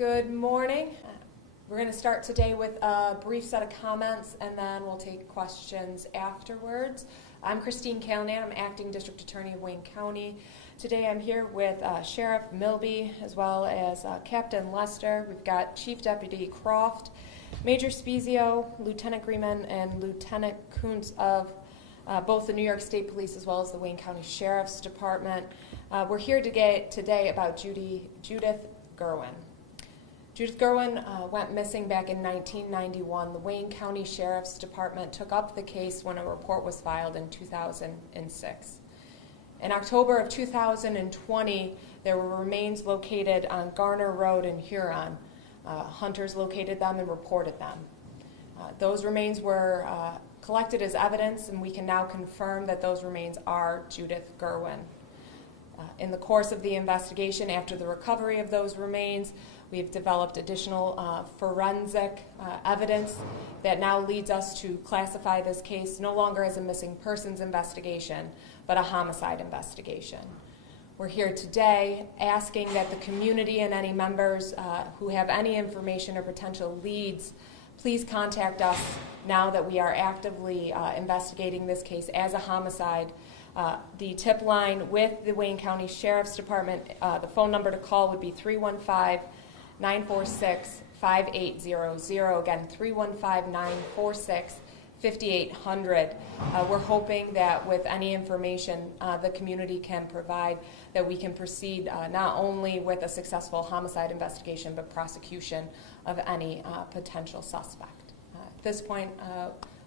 Good morning. We're going to start today with a brief set of comments and then we'll take questions afterwards. I'm Christine Callanan. I'm Acting District Attorney of Wayne County. Today I'm here with Sheriff Milby as well as Captain Lester. We've got Chief Deputy Croft, Major Spezio, Lieutenant Greenman, and Lieutenant Kuntz of both the New York State Police as well as the Wayne County Sheriff's Department. We're here today about Judith Guerin. Judith Guerin went missing back in 1991. The Wayne County Sheriff's Department took up the case when a report was filed in 2006. In October of 2020, there were remains located on Garner Road in Huron. Hunters located them and reported them. Those remains were collected as evidence, and we can now confirm that those remains are Judith Guerin. In the course of the investigation, after the recovery of those remains, we've developed additional forensic evidence that now leads us to classify this case no longer as a missing persons investigation, but a homicide investigation. We're here today asking that the community and any members who have any information or potential leads, please contact us now that we are actively investigating this case as a homicide. The tip line with the Wayne County Sheriff's Department, the phone number to call would be 315-946-5800. Again, 315-946-5800. We're hoping that with any information the community can provide, that we can proceed not only with a successful homicide investigation, but prosecution of any potential suspect. At this point,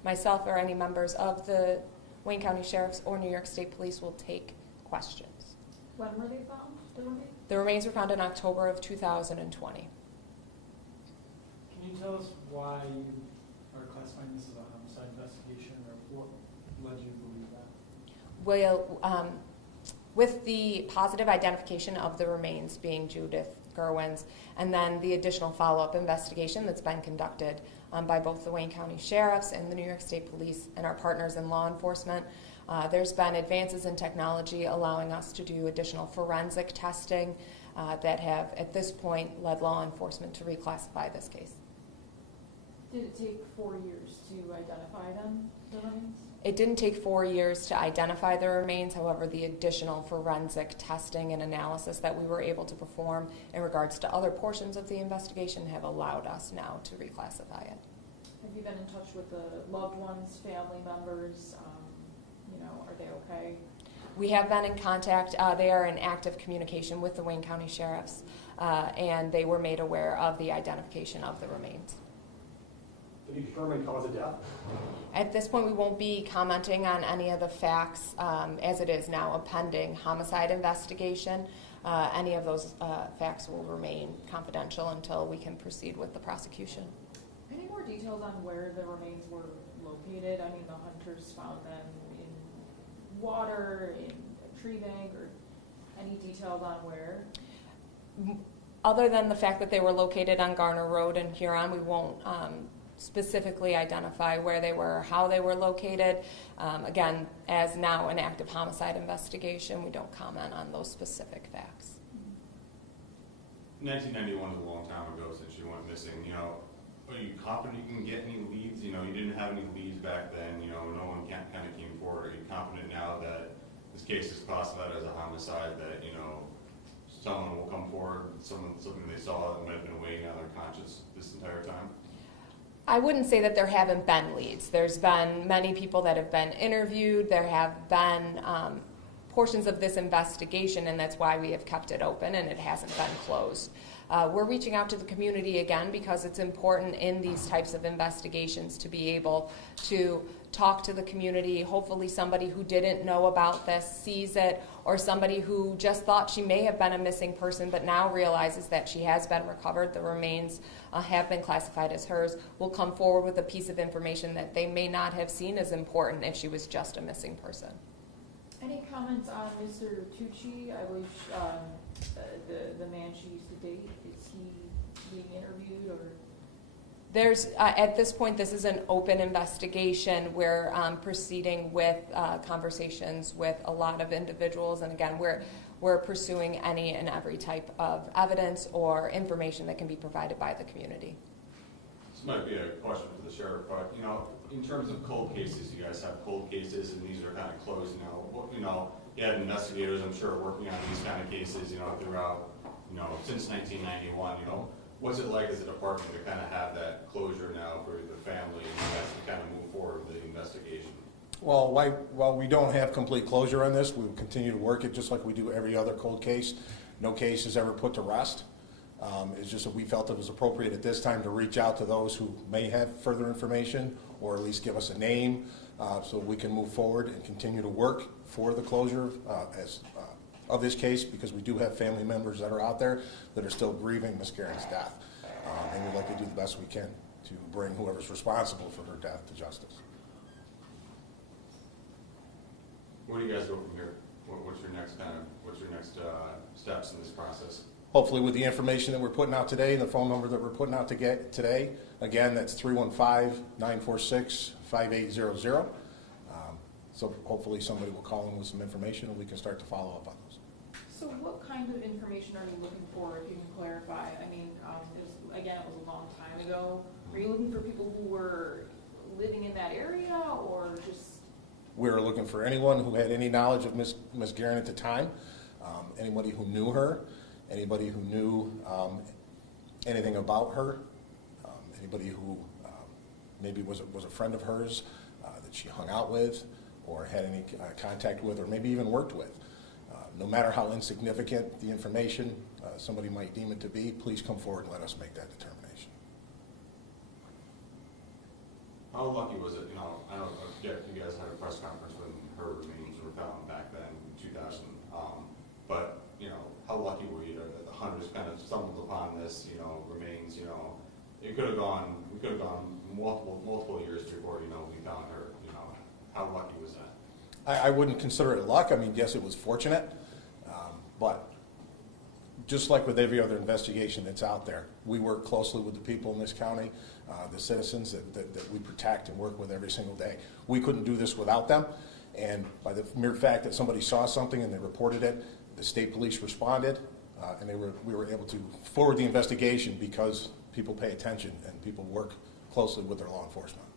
myself or any members of the Wayne County Sheriff's or New York State Police will take questions. When were they found, the remains? The remains were found in October of 2020. Can you tell us why you are classifying this as a homicide investigation, or what led you to believe that? Well, with the positive identification of the remains being Judith Guerin's, and then the additional follow-up investigation that's been conducted by both the Wayne County Sheriffs and the New York State Police and our partners in law enforcement, there's been advances in technology allowing us to do additional forensic testing that have, at this point, led law enforcement to reclassify this case. Did it take 4 years to identify them, the remains? It didn't take 4 years to identify the remains. However, the additional forensic testing and analysis that we were able to perform in regards to other portions of the investigation have allowed us now to reclassify it. Have you been in touch with the loved ones, family members? Are they okay? We have been in contact. They are in active communication with the Wayne County Sheriffs, and they were made aware of the identification of the remains. Did you determine cause of death? At this point, we won't be commenting on any of the facts as it is now a pending homicide investigation. Any of those facts will remain confidential until we can proceed with the prosecution. Any more details on where the remains were located? I mean, the hunters found them in water, in a tree bank, or any details on where? Other than the fact that they were located on Garner Road in Huron, we won't specifically identify where they were or how they were located. Again, as now an active homicide investigation, we don't comment on those specific facts. 1991 is a long time ago since she went missing. Are you confident you can get any leads? You didn't have any leads back then. No one kind of came forward. Are you confident now that this case is classified as a homicide, that someone will come forward, something they saw that might have been weighing on their conscience this entire time? I wouldn't say that there haven't been leads. There's been many people that have been interviewed. There have been portions of this investigation, and that's why we have kept it open and it hasn't been closed. We're reaching out to the community again because it's important in these types of investigations to be able to talk to the community. Hopefully somebody who didn't know about this sees it, or somebody who just thought she may have been a missing person but now realizes that she has been recovered, the remains have been classified as hers, will come forward with a piece of information that they may not have seen as important if she was just a missing person. Any comments on Mr. Tucci? I believe the man she used to date, is he being interviewed, or? There's, at this point, this is an open investigation. We're proceeding with conversations with a lot of individuals, and again, we're pursuing any and every type of evidence or information that can be provided by the community. This might be a question for the sheriff, but, you know, in terms of cold cases, you guys have cold cases and these are kind of closed now. You know, you have investigators, I'm sure, working on these kind of cases, you know, throughout, you know, since 1991, you know. What's it like as a department to kind of have that closure now for the family and you guys to kind of move forward with the investigation? Well, while we don't have complete closure on this, we will continue to work it just like we do every other cold case. No case is ever put to rest. It's just that we felt it was appropriate at this time to reach out to those who may have further information or at least give us a name so we can move forward and continue to work for the closure of this case, because we do have family members that are out there that are still grieving Ms. Guerin's death. And we'd like to do the best we can to bring whoever's responsible for her death to justice. Where do you guys go from here? What's your next steps in this process? Hopefully with the information that we're putting out today and the phone number that we're putting out today, again, that's 315-946-5800. So hopefully somebody will call in with some information and we can start to follow up on those. So what kind of information are you looking for, if you can clarify? I mean, it was a long time ago. Are you looking for people who were living in that area or just? We were looking for anyone who had any knowledge of Ms. Guerin at the time, anybody who knew her, anybody who knew anything about her, anybody who maybe was a friend of hers that she hung out with or had any contact with or maybe even worked with. No matter how insignificant the information somebody might deem it to be, please come forward and let us make that determination. How lucky was it, you know, I don't know if you guys had a press conference when her remains were found back then in 2000, but, you know, how lucky were you that the hunters kind of stumbled upon this, you know, remains, you know, we could have gone multiple years before, you know, we found her, you know, how lucky was that? I wouldn't consider it luck. I mean, yes, it was fortunate, but just like with every other investigation that's out there, we work closely with the people in this county, the citizens that we protect and work with every single day. We couldn't do this without them, and by the mere fact that somebody saw something and they reported it, the state police responded, and we were able to forward the investigation because people pay attention and people work closely with their law enforcement.